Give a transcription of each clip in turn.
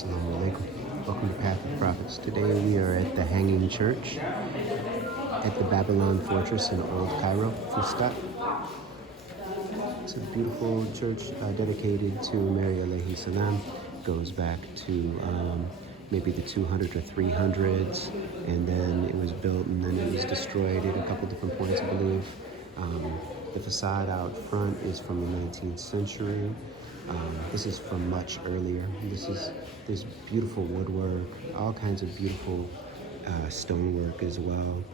Assalamu alaikum. Welcome to Path of Prophets. Today we are at the Hanging Church at the Babylon Fortress in Old Cairo, Fustat. It's a beautiful church dedicated to Mary alayhi salam. Goes back to maybe the 200 or 300s, and then it was built and then it was destroyed at a couple different points, I believe. The facade out front is from the 19th century. This is from much earlier. There's beautiful woodwork, all kinds of beautiful stonework as well.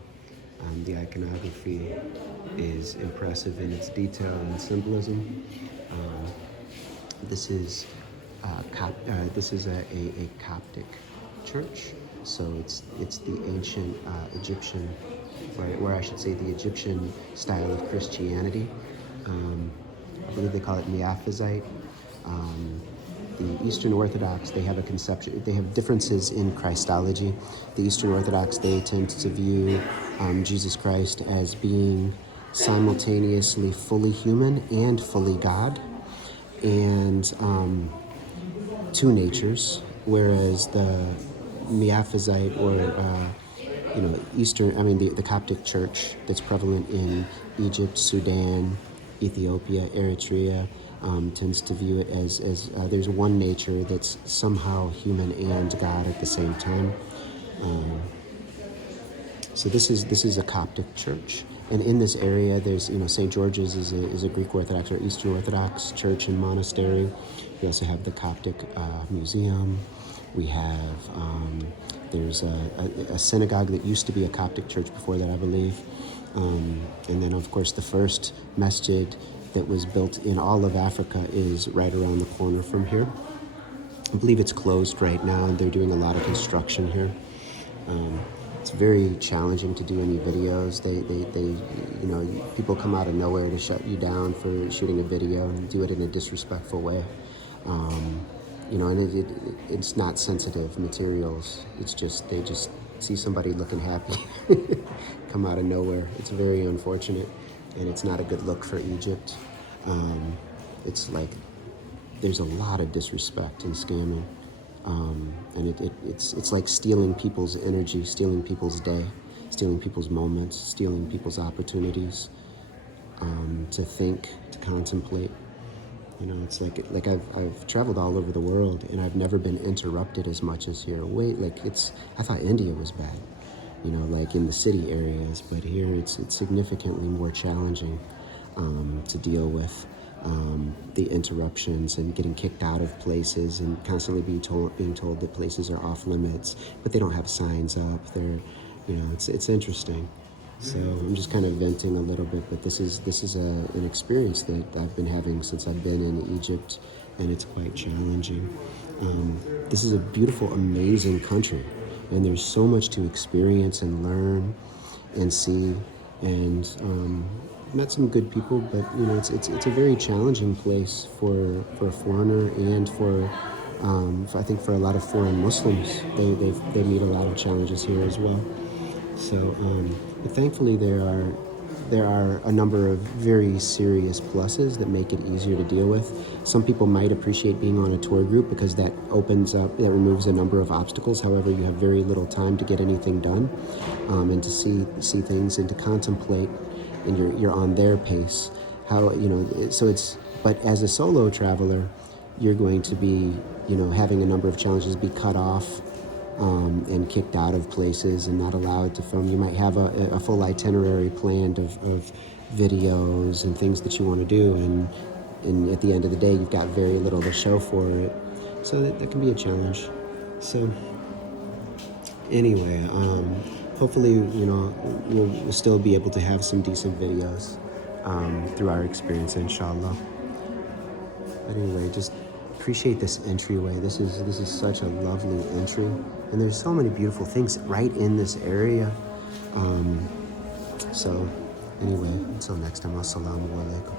The iconography is impressive in its detail and symbolism. This is a Coptic church, so it's the ancient Egyptian, or I should say the Egyptian style of Christianity. I believe they call it Miaphysite. The Eastern Orthodox, they have a conception, they have differences in Christology. The Eastern Orthodox, they tend to view Jesus Christ as being simultaneously fully human and fully God, and two natures, whereas the Miaphysite or the Coptic Church that's prevalent in Egypt, Sudan, Ethiopia, Eritrea, tends to view it as there's one nature that's somehow human and God at the same time. So this is a Coptic church, and in this area, there's St. George's is a Greek Orthodox or Eastern Orthodox church and monastery. We also have the Coptic Museum. We have there's a synagogue that used to be a Coptic church before that, I believe, and then of course the first masjid that was built in all of Africa is right around the corner from here. I believe it's closed right now, and they're doing a lot of construction here. It's very challenging to do any videos. They people come out of nowhere to shut you down for shooting a video and do it in a disrespectful way. And it's not sensitive materials. It's just, they just see somebody looking happy come out of nowhere. It's very unfortunate, and it's not a good look for Egypt. It's like there's a lot of disrespect and scamming, and it's like stealing people's energy, stealing people's day, stealing people's moments, stealing people's opportunities to think, to contemplate. It's like I've traveled all over the world, and I've never been interrupted as much as here. I thought India was bad, like in the city areas, but here it's significantly more challenging to deal with the interruptions and getting kicked out of places and constantly being told that places are off limits, but they don't have signs up. It's interesting. So I'm just kind of venting a little bit, but this is an experience that I've been having since I've been in Egypt, and it's quite challenging. This is a beautiful, amazing country, and there's so much to experience and learn and see, and met some good people, but it's a very challenging place for a foreigner, and for I think for a lot of foreign Muslims. They meet a lot of challenges here as well. So, but thankfully there are a number of very serious pluses that make it easier to deal with. Some people might appreciate being on a tour group because that removes a number of obstacles. However, you have very little time to get anything done, and to see things and to contemplate, and you're on their pace. But as a solo traveler, you're going to be, having a number of challenges, be cut off, and kicked out of places and not allowed to film. You might have a full itinerary planned of videos and things that you want to do, and at the end of the day, you've got very little to show for it. So that can be a challenge. So anyway, hopefully, we'll still be able to have some decent videos through our experience, inshallah. But anyway, just appreciate this entryway. This is such a lovely entry, and there's so many beautiful things right in this area. So anyway, until next time, assalamu alaikum.